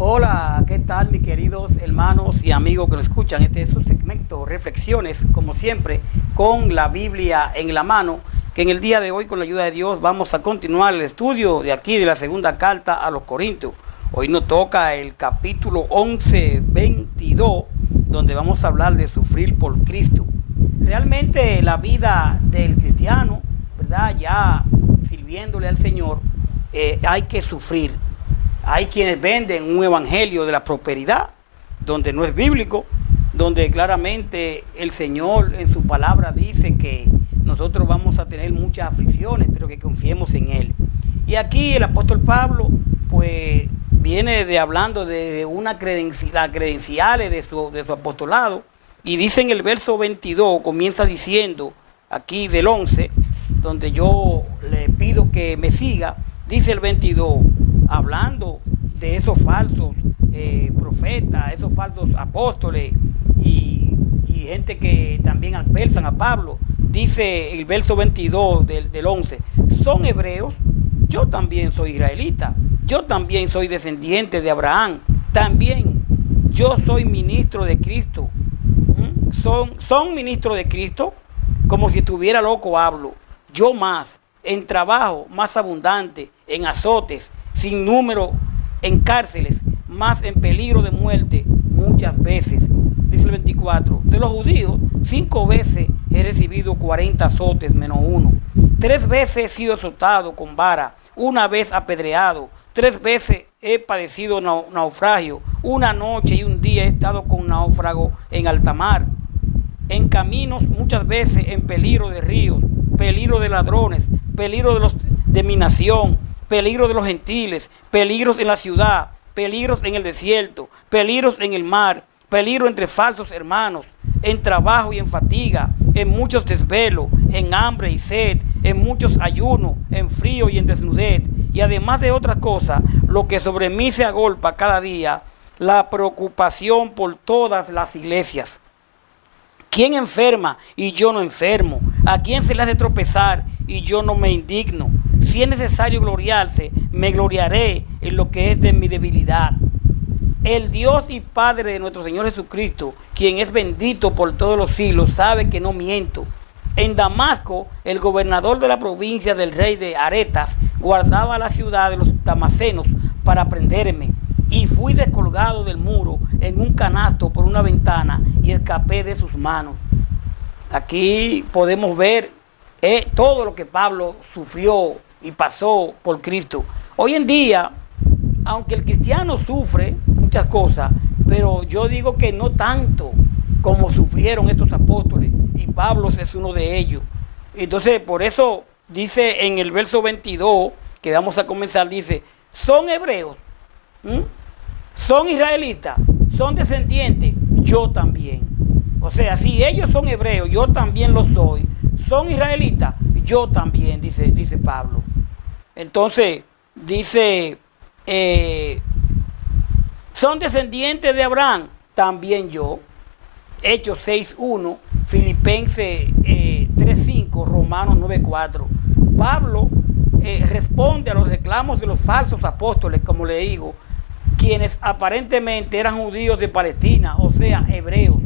Hola, ¿qué tal mis queridos hermanos y amigos que nos escuchan? Este es su segmento Reflexiones, como siempre, con la Biblia en la mano, que en el día de hoy, con la ayuda de Dios, vamos a continuar el estudio de aquí de la segunda carta a los Corintios. Hoy nos toca el capítulo 11, 22, donde vamos a hablar de sufrir por Cristo. Realmente la vida del cristiano, ¿verdad? Ya sirviéndole al Señor, hay que sufrir. Hay quienes venden un evangelio de la prosperidad, donde no es bíblico, donde claramente el Señor en su palabra dice que nosotros vamos a tener muchas aflicciones, pero que confiemos en Él. Y aquí el apóstol Pablo, pues, viene hablando de las credenciales de su apostolado, y dice en el verso 22, comienza diciendo, aquí del 11, donde yo le pido que me siga, dice el 22, hablando de esos falsos profetas, esos falsos apóstoles y gente que también adversan a Pablo. Dice el verso 22 del 11, son hebreos, yo también soy israelita, yo también soy descendiente de Abraham, también yo soy ministro de Cristo. Son ministros de Cristo, como si estuviera loco hablo, yo más, en trabajo más abundante, en azotes, sin número, en cárceles, más en peligro de muerte muchas veces. Dice el 24, de los judíos 5 veces he recibido 40 azotes menos uno. 3 veces he sido azotado con vara, 1 vez apedreado, 3 veces he padecido naufragio, 1 noche y 1 día he estado con náufrago en alta mar. En caminos muchas veces en peligro de ríos, peligro de ladrones, peligro de mi nación, peligros de los gentiles, peligros en la ciudad, peligros en el desierto, peligros en el mar, peligro entre falsos hermanos, en trabajo y en fatiga, en muchos desvelos, en hambre y sed, en muchos ayunos, en frío y en desnudez, y además de otras cosas, lo que sobre mí se agolpa cada día, la preocupación por todas las iglesias. ¿Quién enferma y yo no enfermo? ¿A quién se le hace tropezar y yo no me indigno? Si es necesario gloriarse, me gloriaré en lo que es de mi debilidad. El Dios y Padre de nuestro Señor Jesucristo, quien es bendito por todos los siglos, sabe que no miento. En Damasco, el gobernador de la provincia del rey de Aretas guardaba la ciudad de los damasenos para prenderme. Y fui descolgado del muro en un canasto por una ventana y escapé de sus manos. Aquí podemos ver todo lo que Pablo sufrió y pasó por Cristo. Hoy en día, aunque el cristiano sufre muchas cosas, pero yo digo que no tanto como sufrieron estos apóstoles, y Pablo es uno de ellos. Entonces, por eso dice en el verso 22, que vamos a comenzar, dice, son hebreos, son israelitas, son descendientes, yo también. O sea, si ellos son hebreos, yo también lo soy. Son israelitas, yo también, dice Pablo. Entonces, dice, son descendientes de Abraham, también yo. Hechos 6.1, Filipenses 3.5, Romanos 9.4. Pablo responde a los reclamos de los falsos apóstoles, como le digo, quienes aparentemente eran judíos de Palestina, o sea, hebreos,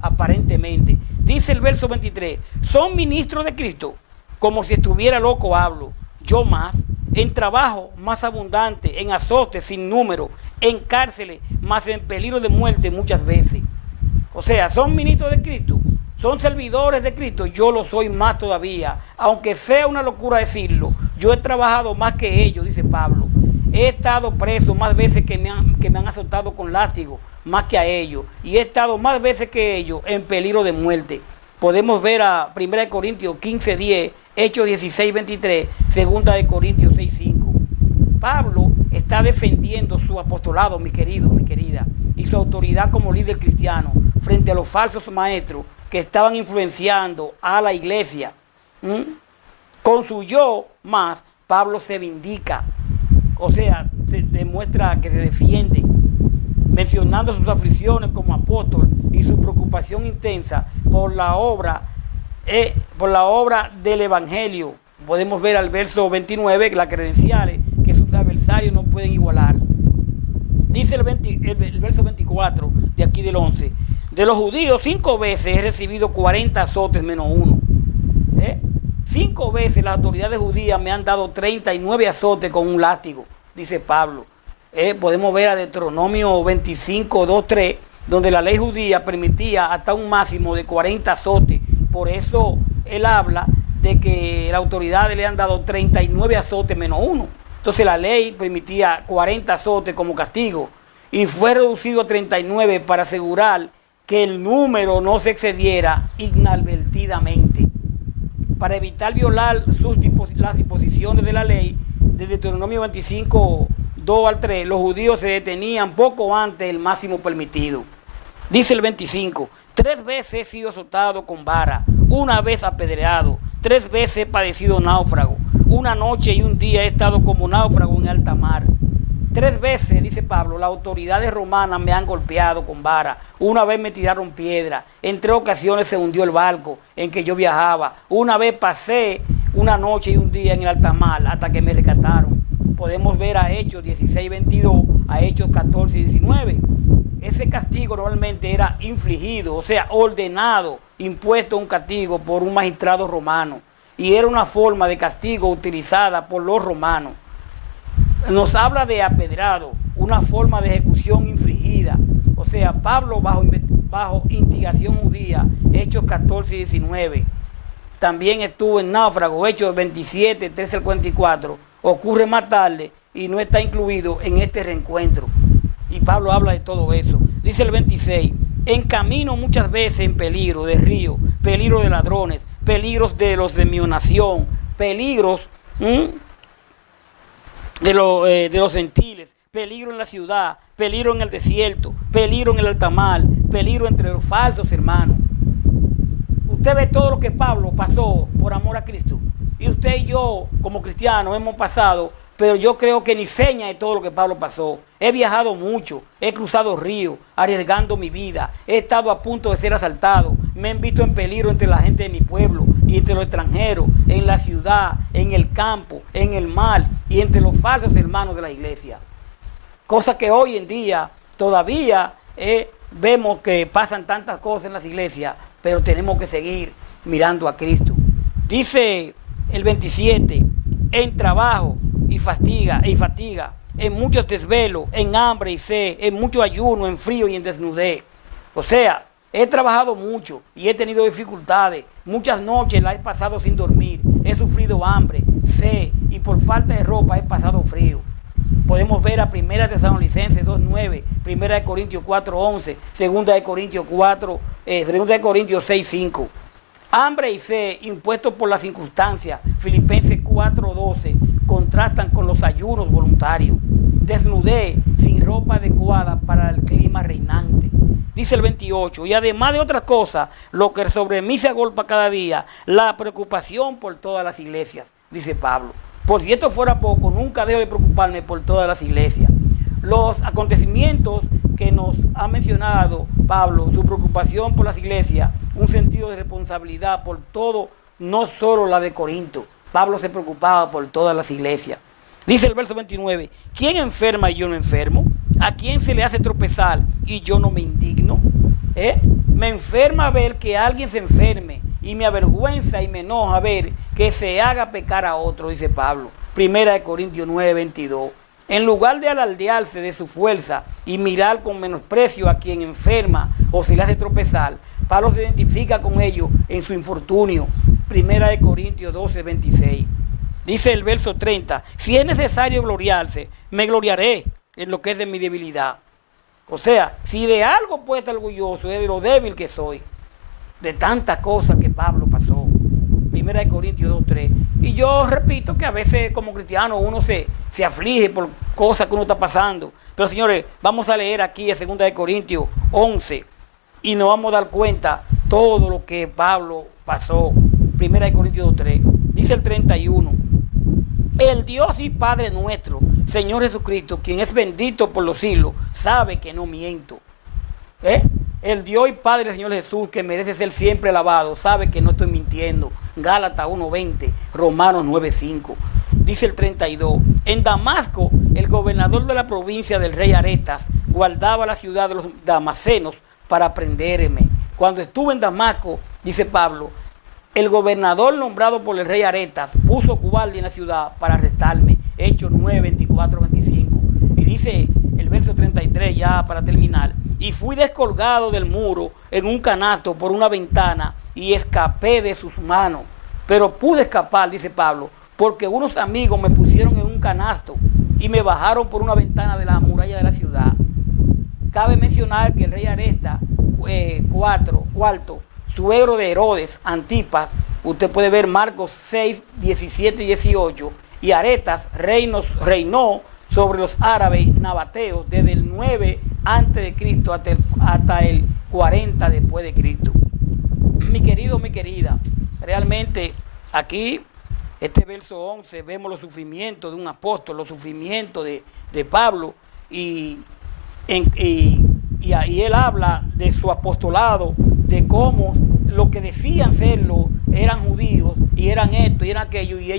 aparentemente. Dice el verso 23, son ministros de Cristo, como si estuviera loco hablo, yo más, en trabajo más abundante, en azotes sin número, en cárceles, más en peligro de muerte muchas veces. O sea, son ministros de Cristo, son servidores de Cristo, yo lo soy más todavía, aunque sea una locura decirlo, yo he trabajado más que ellos, dice Pablo. He estado preso más veces que me han azotado con látigo, más que a ellos. Y he estado más veces que ellos en peligro de muerte. Podemos ver a 1 Corintios 15.10, Hechos 16.23, 2 Corintios 6.5. Pablo está defendiendo su apostolado, mi querido, mi querida, y su autoridad como líder cristiano frente a los falsos maestros que estaban influenciando a la iglesia. Con su yo más, Pablo se vindica. O sea, se demuestra que se defiende, mencionando sus aflicciones como apóstol y su preocupación intensa por la obra del evangelio. Podemos ver al verso 29 las credenciales que sus adversarios no pueden igualar. Dice el verso 24 de aquí del 11. De los judíos 5 veces he recibido 40 azotes menos uno. 5 veces las autoridades judías me han dado 39 azotes con un látigo, dice Pablo. Podemos ver a Deuteronomio 25, 2, 3, donde la ley judía permitía hasta un máximo de 40 azotes. Por eso él habla de que las autoridades le han dado 39 azotes menos uno. Entonces la ley permitía 40 azotes como castigo y fue reducido a 39 para asegurar que el número no se excediera inadvertidamente. Para evitar violar las disposiciones de la ley, de Deuteronomio 25, 2 al 3, los judíos se detenían poco antes del máximo permitido. Dice el 25, 3 veces he sido azotado con vara, 1 vez apedreado, 3 veces he padecido náufrago, 1 noche y 1 día he estado como náufrago en alta mar. 3 veces, dice Pablo, las autoridades romanas me han golpeado con vara. 1 vez me tiraron piedra. En 3 ocasiones se hundió el barco en que yo viajaba. 1 vez pasé 1 noche y 1 día en el alta mar hasta que me rescataron. Podemos ver a Hechos 16, 22, a Hechos 14 y 19. Ese castigo normalmente era infligido, o sea, ordenado, impuesto un castigo por un magistrado romano. Y era una forma de castigo utilizada por los romanos. Nos habla de apedrado, una forma de ejecución infligida. O sea, Pablo bajo instigación judía, Hechos 14 y 19. También estuvo en náufrago, Hechos 27, 13 al 44. Ocurre más tarde y no está incluido en este reencuentro. Y Pablo habla de todo eso. Dice el 26, en camino muchas veces en peligro de río, peligro de ladrones, peligros de los de mi nación, peligros de los gentiles, peligro en la ciudad, peligro en el desierto, peligro en el alta mar, peligro entre los falsos hermanos. Usted ve todo lo que Pablo pasó por amor a Cristo. Y usted y yo, como cristianos, hemos pasado, pero yo creo que ni seña de todo lo que Pablo pasó. He viajado mucho, he cruzado ríos, arriesgando mi vida, he estado a punto de ser asaltado, me han visto en peligro entre la gente de mi pueblo y entre los extranjeros, en la ciudad, en el campo, en el mar y entre los falsos hermanos de la iglesia. Cosa que hoy en día todavía vemos que pasan tantas cosas en las iglesias, pero tenemos que seguir mirando a Cristo. Dice el 27, en trabajo y fatiga, en muchos desvelos, en hambre y sed, en mucho ayuno, en frío y en desnudez. O sea, he trabajado mucho y he tenido dificultades. Muchas noches las he pasado sin dormir. He sufrido hambre, sed y por falta de ropa he pasado frío. Podemos ver a 1 Tesalonicenses 2:9, 1 Corintios 4:11, 2 Corintios 6:5. Hambre y sed impuestos por las circunstancias, Filipenses 4:12, contrastan con los ayunos voluntarios. Desnudez sin ropa adecuada para el clima reinante. Dice el 28, y además de otras cosas, lo que sobre mí se agolpa cada día, la preocupación por todas las iglesias, dice Pablo. Por si esto fuera poco, nunca dejo de preocuparme por todas las iglesias. Los acontecimientos que nos ha mencionado Pablo, su preocupación por las iglesias, un sentido de responsabilidad por todo, no solo la de Corinto. Pablo se preocupaba por todas las iglesias. Dice el verso 29, ¿quién enferma y yo no enfermo? ¿A quién se le hace tropezar y yo no me indigno? Me enferma ver que alguien se enferme y me avergüenza y me enoja ver que se haga pecar a otro, dice Pablo. 1 Corintios 9:22. En lugar de alardearse de su fuerza y mirar con menosprecio a quien enferma o se le hace tropezar, Pablo se identifica con ellos en su infortunio. 1 Corintios 12:26. Dice el verso 30, si es necesario gloriarse, me gloriaré en lo que es de mi debilidad. O sea, si de algo puedo estar orgulloso, es de lo débil que soy, de tantas cosas que Pablo pasó. 1 Corintios 2:3. Y yo repito que a veces como cristiano uno se aflige por cosas que uno está pasando. Pero señores, vamos a leer aquí en 2 Corintios 11 y nos vamos a dar cuenta todo lo que Pablo pasó. 1 Corintios 2:3. Dice el 31. El Dios y Padre nuestro, Señor Jesucristo, quien es bendito por los siglos, sabe que no miento. El Dios y Padre del Señor Jesús, que merece ser siempre alabado, sabe que no estoy mintiendo. Gálatas 1:20, Romanos 9:5. Dice el 32. En Damasco, el gobernador de la provincia del rey Aretas guardaba la ciudad de los damasenos para prenderme. Cuando estuve en Damasco, dice Pablo, el gobernador nombrado por el rey Aretas puso guardia en la ciudad para arrestarme. Hechos 9, 24, 25. Y dice el verso 33, ya para terminar, y fui descolgado del muro en un canasto por una ventana y escapé de sus manos. Pero pude escapar, dice Pablo, porque unos amigos me pusieron en un canasto y me bajaron por una ventana de la muralla de la ciudad. Cabe mencionar que el rey Aretas cuarto, suegro de Herodes, Antipas, usted puede ver Marcos 6, 17 y 18, y Aretas reinó sobre los árabes nabateos desde el 9 antes de Cristo hasta el 40 después de Cristo. Mi querido, mi querida, realmente aquí, este verso 11, vemos los sufrimientos de un apóstol, los sufrimientos de Pablo, y él habla de su apostolado, de cómo lo que decían serlo eran judíos y eran esto y eran aquello, y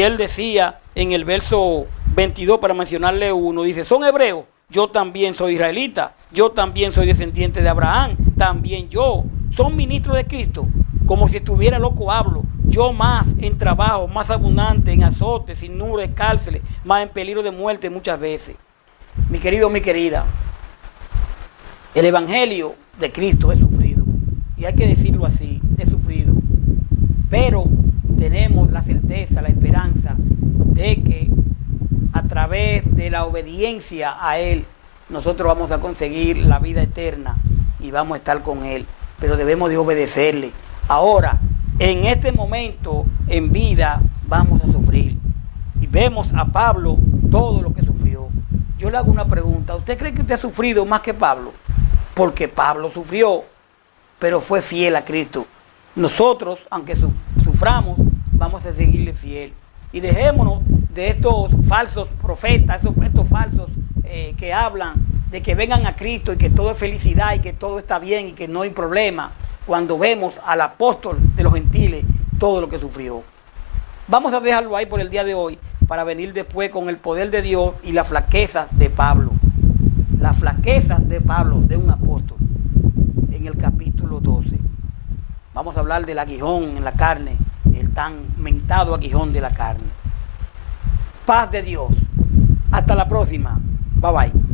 él decía en el verso 22, para mencionarle uno, dice, son hebreos, yo también soy israelita, yo también soy descendiente de Abraham, también yo, son ministros de Cristo, como si estuviera loco hablo, yo más en trabajo, más abundante, en azotes, sin número de cárceles, más en peligro de muerte muchas veces. Mi querido, mi querida, el evangelio de Cristo es sufrido, y hay que decirlo así, es sufrido, pero tenemos la certeza, la esperanza de que a través de la obediencia a Él, nosotros vamos a conseguir la vida eterna y vamos a estar con Él, pero debemos de obedecerle. Ahora, en este momento, en vida, vamos a sufrir, y vemos a Pablo todo lo que sufrió. Yo le hago una pregunta, ¿usted cree que usted ha sufrido más que Pablo? Porque Pablo sufrió, pero fue fiel a Cristo. Nosotros, aunque suframos, vamos a seguirle fiel. Y dejémonos de estos falsos profetas, estos falsos que hablan de que vengan a Cristo y que todo es felicidad y que todo está bien y que no hay problema, cuando vemos al apóstol de los gentiles todo lo que sufrió. Vamos a dejarlo ahí por el día de hoy para venir después con el poder de Dios y la flaqueza de Pablo. La flaqueza de Pablo, de un apóstol, en el capítulo 12. Vamos a hablar del aguijón en la carne, el tan mentado aguijón de la carne. Paz de Dios. Hasta la próxima. Bye bye.